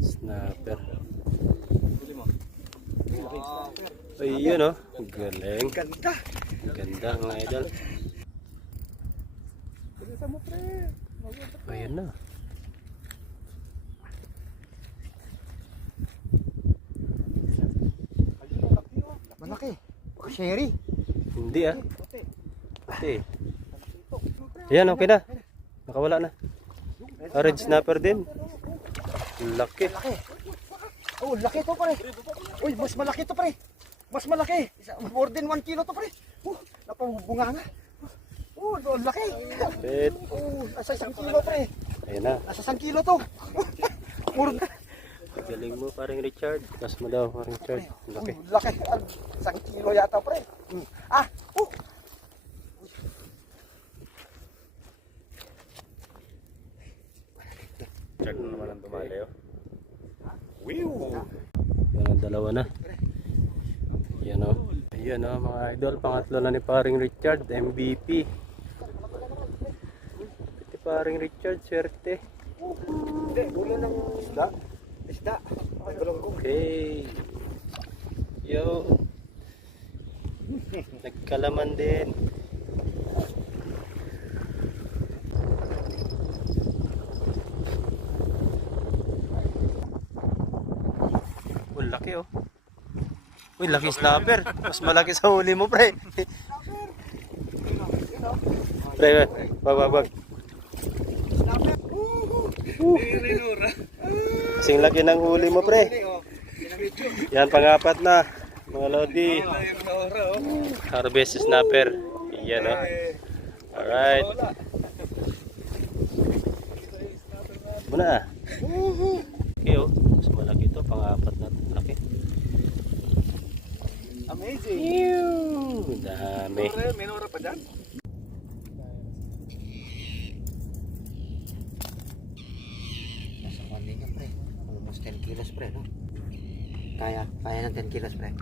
Snapper. Ayun oh. Galing. Ganda. Ganda mga idol. Bilisan mo pre. Ayun na. Malaki. Baka sherry. Hindi ah. Pati. Ayan, okay na. Nakawala na. Red snapper din. Laki. Laki. Oh, laki to pre. Uy, mas malaki to pre. Mas malaki. More than 1 kilo to pre. Napabunga na. Laki. Pet. Nasa 1 kilo pre. Ayan na. Nasa 1 kilo to. More than. Galing mo paring Richard. Kas mo daw paring Richard. Laki. Laki. 1 kilo yata pre. Richard na naman ang dumali oh. Yan ang dalawa na. Yan o. Yan o mga idol. Pangatlo na ni paring Richard. MVP. Ito paring Richard. Swerte. Hindi, gulo ng isda. Isda. May galunggong. Okay. Yo. Nagkalaman din. Oh, laki oh. Uy, laki snapper. Mas malaki sa huli mo, pre. Pre, wag. Kasing laki ng huli mo, pre. Yan, pangapat na. Mga lodi. Harvest snapper. Yan oh. Alright. Muna. Okay oh. Mas malaki ito. Pangapat na. Laki. Amazing. Ew, dami. May nora pa dyan? Nasa kwan din yan pre. Almost 10 kilos pre no? Kaya ng 10 kilos pre.